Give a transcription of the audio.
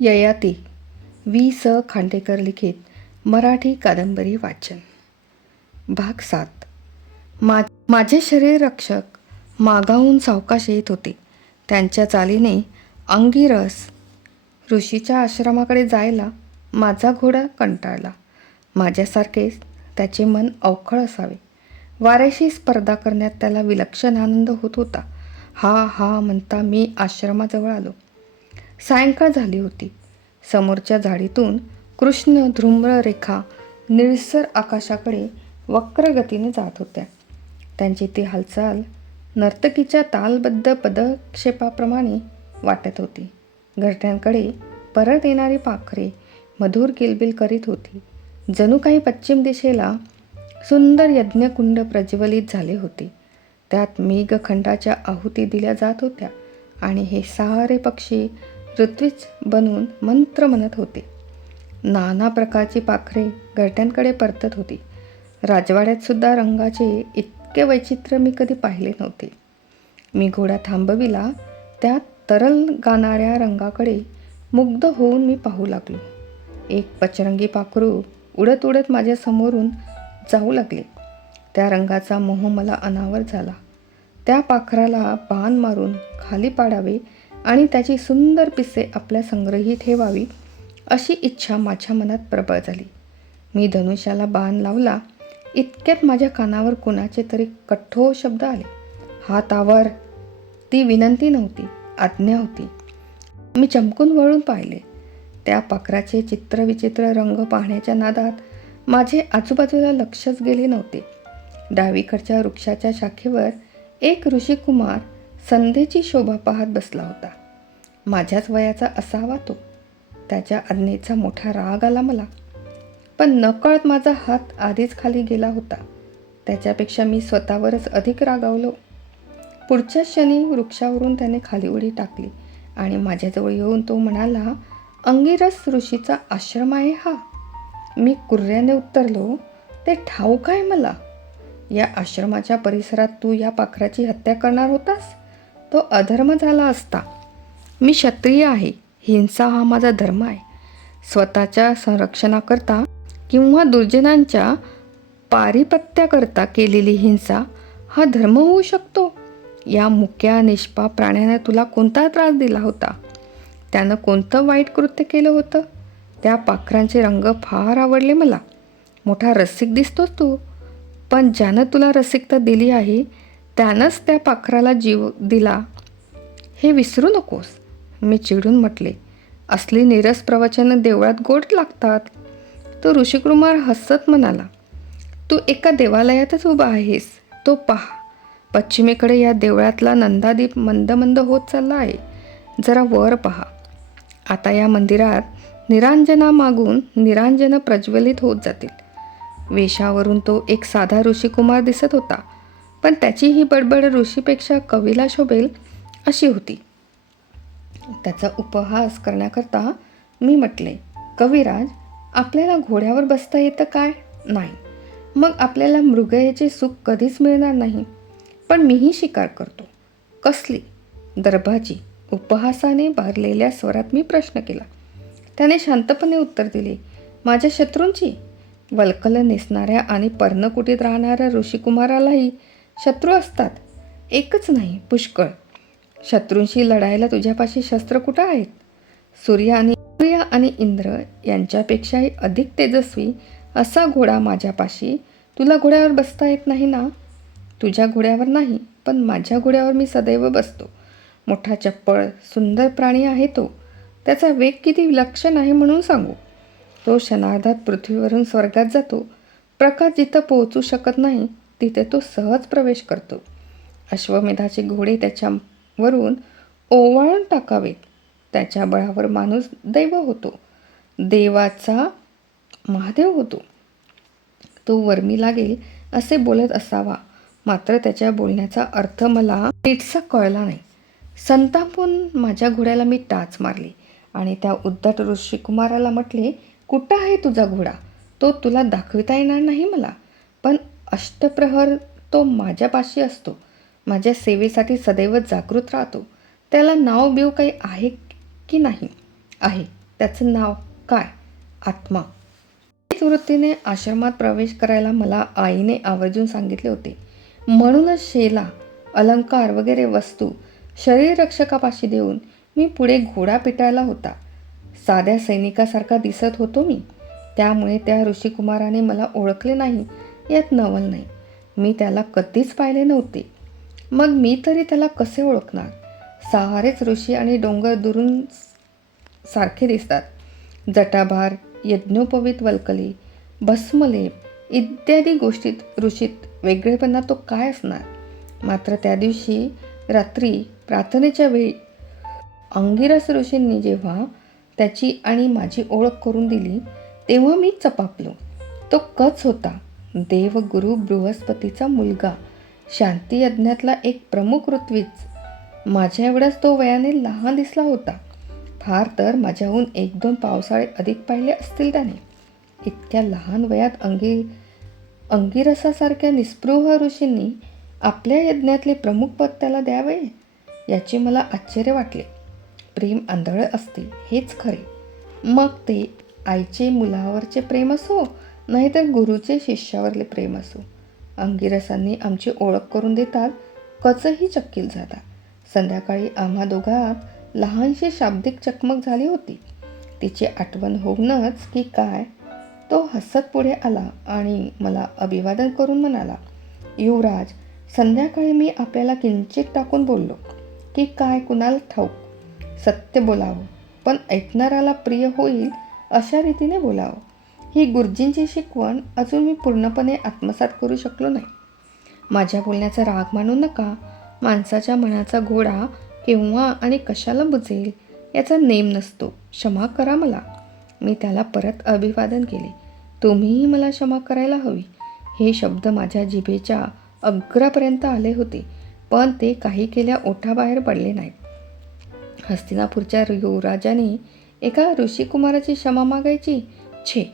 ययाती वि.स. खांडेकर लिखित मराठी कादंबरी वाचन. भाग 7. माझे शरीर रक्षक मागाहून सावकाश येत होते. त्यांच्या चालीने अंगिरस ऋषीच्या आश्रमाकडे जायला माझा घोडा कंटाळला. माझ्यासारखेच त्याचे मन अवखळ असावे. वाऱ्याशी स्पर्धा करण्यात त्याला विलक्षण आनंद होत होता. हा हा म्हणता मी आश्रमाजवळ आलो. सायंकाळ झाली होती. समोरच्या झाडीतून कृष्ण धूम्र रेखा निळसर आकाशाकडे वक्र गतीने जात होत्या. त्यांची ती हालचाल नर्तकीच्या तालबद्ध पदक्षेपाप्रमाणे वाटत होती. घरट्यांकडे परत येणारी पाखरे मधुर किलबिल करीत होती. जणू काही पश्चिम दिशेला सुंदर यज्ञकुंड प्रज्वलित झाले होते. त्यात मेघखंडाच्या आहुती दिल्या जात होत्या आणि हे सारे पक्षी ऋत्विज बनून मंत्र म्हणत होते. नाना प्रकारची पाखरे घरट्यांकडे परतत होती. राजवाड्यात सुद्धा रंगाचे इतके वैचित्र्य मी कधी पाहिले नव्हते. मी घोडा थांबविला. त्यात तरल गाणाऱ्या रंगाकडे मुग्ध होऊन मी पाहू लागलो. एक पचरंगी पाखरू उडत उडत माझ्या समोरून जाऊ लागले. त्या रंगाचा मोह मला अनावर झाला. त्या पाखराला बाण मारून खाली पाडावे आणि त्याची सुंदर पिसे आपल्या संग्रही ठेवावी अशी इच्छा माझ्या मनात प्रबळ झाली. मी धनुष्याला बाण लावला. इतक्यात माझ्या कानावर कुणाचे तरी कठोर शब्द आले. हात आवर. ती विनंती नव्हती, आज्ञा होती. मी चमकून वळून पाहिले. त्या पाखराचे चित्रविचित्र रंग पाहण्याच्या नादात माझे आजूबाजूला लक्षच गेले नव्हते. डावीकडच्या वृक्षाच्या शाखेवर एक ऋषिकुमार संध्येची शोभा पाहत बसला होता. माझ्याच वयाचा असावा तो. त्याच्या आज्ञेचा मोठा राग आला मला. पण नकळत माझा हात आधीच खाली गेला होता. त्याच्यापेक्षा मी स्वतःवरच अधिक रागावलो. पुढच्या क्षणी वृक्षावरून त्याने खाली उडी टाकली आणि माझ्याजवळ येऊन तो म्हणाला, अंगिरस ऋषीचा आश्रम आहे हा. मी कुर्र्याने उत्तरलो, ते ठाऊक आहे मला. या आश्रमाच्या परिसरात तू या पाखराची हत्या करणार होतास. तो अधर्म झाला असता. मी क्षत्रिय आहे. हिंसा हा माझा धर्म आहे. स्वतःच्या संरक्षणाकरता किंवा दुर्जनांच्या पारिपत्याकरता केलेली हिंसा हा धर्म होऊ शकतो. या मुक्या निष्पाप प्राण्याने तुला कोणता त्रास दिला होता? त्यानं कोणतं वाईट कृत्य केलं होतं? त्या पाखरांचे रंग फार आवडले मला. मोठा रसिक दिसतोस तू. पण ज्यानं तुला रसिकता दिली आहे त्यानंच त्या पाखराला जीव दिला हे विसरू नकोस. मी चिडून म्हटले, असली निरस प्रवचनं देवळात गोड लागतात. तो ऋषिकुमार हसत म्हणाला, तू एका देवालयातच उभा आहेस. तो पहा, पश्चिमेकडे या देवळातला नंदादीप मंद मंद होत चालला आहे. जरा वर पहा. आता या मंदिरात निरांजनामागून निरांजन प्रज्वलित होत जातील. वेशावरून तो एक साधा ऋषिकुमार दिसत होता, पण त्याची ही बडबड ऋषीपेक्षा कवीला शोभेल अशी होती. त्याचा उपहास करण्याकरता मी म्हटले, कविराज, आपल्याला घोड्यावर बसता येतं काय? नाही. मग आपल्याला मृगयेचे सुख कधीच मिळणार नाही. पण मीही शिकार करतो. कसली? दर्भाची. उपहासाने भरलेल्या स्वरात मी प्रश्न केला. त्याने शांतपणे उत्तर दिले, माझ्या शत्रूंची. वल्कल नेसणाऱ्या आणि पर्णकुटीत राहणाऱ्या ऋषिकुमारालाही शत्रू असतात. एकच नाही, पुष्कळ. शत्रूंशी लढायला तुझ्यापाशी शस्त्र कुठं आहेत? सूर्य आणि इंद्र यांच्यापेक्षाही अधिक तेजस्वी असा घोडा माझ्यापाशी. तुला घोड्यावर बसता येत नाही ना? तुझ्या घोड्यावर नाही, पण माझ्या घोड्यावर मी सदैव बसतो. मोठा चप्पळ सुंदर प्राणी आहे तो. त्याचा वेग किती विलक्षण आहे म्हणून सांगू. तो क्षणार्धात पृथ्वीवरून स्वर्गात जातो. प्रकाश जिथं पोहोचू शकत नाही तिथे तो सहज प्रवेश करतो. अश्वमेधाचे घोडे त्याच्यावरून ओवाळून टाकावेत. त्याच्या बळावर माणूस दैव होतो. देवाचा महादेव होतो. तो वर्मी लागेल असे बोलत असावा, मात्र त्याच्या बोलण्याचा अर्थ मला नीटसा कळला नाही. संतापून माझ्या घोड्याला मी टाच मारली आणि त्या उद्धट ऋषिकुमाराला म्हटले, कुठं आहे तुझा घोडा? तो तुला दाखविता येणार नाही मला. पण अष्टप्रहर तो माझ्यापाशी असतो. माझ्या सेवेसाठी सदैव जागृत राहतो. त्याला नाव बिव काही आहे की नाही? आहे. त्याचं नाव काय? आत्मा. त्याच वृत्तीने आश्रमात प्रवेश करायला मला आईने आवर्जून सांगितले होते. म्हणूनच शेला, अलंकार वगैरे वस्तू शरीररक्षकापाशी देऊन मी पुढे घोडा पिटायला होता. साध्या सैनिकासारखा दिसत होतो मी. त्यामुळे त्या ऋषिकुमाराने मला ओळखले नाही यात नवल नाही. मी त्याला कधीच पाहिले नव्हते. मग मी तरी त्याला कसे ओळखणार? सारेच ऋषी आणि डोंगर दुरून सारखे दिसतात. जटाभार, यज्ञोपवीत वल्कली, भस्मलेप इत्यादी गोष्टीत ऋषीत वेगळेपणा तो काय असणार? मात्र त्या दिवशी रात्री प्रार्थनेच्या वेळी अंगिरस ऋषींनी जेव्हा त्याची आणि माझी ओळख करून दिली तेव्हा मी चपापलो. तो कच होता. देवगुरु बृहस्पतीचा मुलगा, शांती यज्ञातला एक प्रमुख ऋत्विज. माझ्या एवढाच तो वयाने लहान दिसला होता. फार तर माझ्याहून 1-2 पावसाळे अधिक पाहिले असतील त्याने. इतक्या लहान वयात अंगिरसासारख्या निस्पृह ऋषींनी आपल्या यज्ञातले प्रमुख पद त्याला द्यावे याचे मला आश्चर्य वाटले. प्रेम आंधळे असते हेच खरे. मग ते आईचे मुलावरचे प्रेम असो नाहीतर गुरुचे शिष्यावरले प्रेम असो. अंगिरसांनी आमची ओळख करून देतात कचही चक्कील झाला. संध्याकाळी आम्हा दोघांत लहानशी शाब्दिक चकमक झाली होती. तिची आठवण होऊनच की काय तो हसत पुढे आला आणि मला अभिवादन करून म्हणाला, युवराज, संध्याकाळी मी आपल्याला किंचित टाकून बोललो की काय कुणाला ठाऊक. सत्य बोलावं, पण ऐकणाऱ्याला प्रिय होईल अशा रीतीने बोलावं. ही गुरुजींची शिकवण अजून मी पूर्णपणे आत्मसात करू शकलो नाही. माझ्या बोलण्याचा राग मानू नका. माणसाच्या मनाचा घोडा केव्हा आणि कशाला बुजेल याचा नेम नसतो. क्षमा करा मला. मी त्याला परत अभिवादन केले. तुम्हीही मला क्षमा करायला हवी. हे शब्द माझ्या जिभेच्या अग्रापर्यंत आले होते, पण ते काही केल्या ओठाबाहेर पडले नाहीत. हस्तिनापूरच्या युवराजाने एका ऋषिकुमाराची क्षमा मागायची? छे,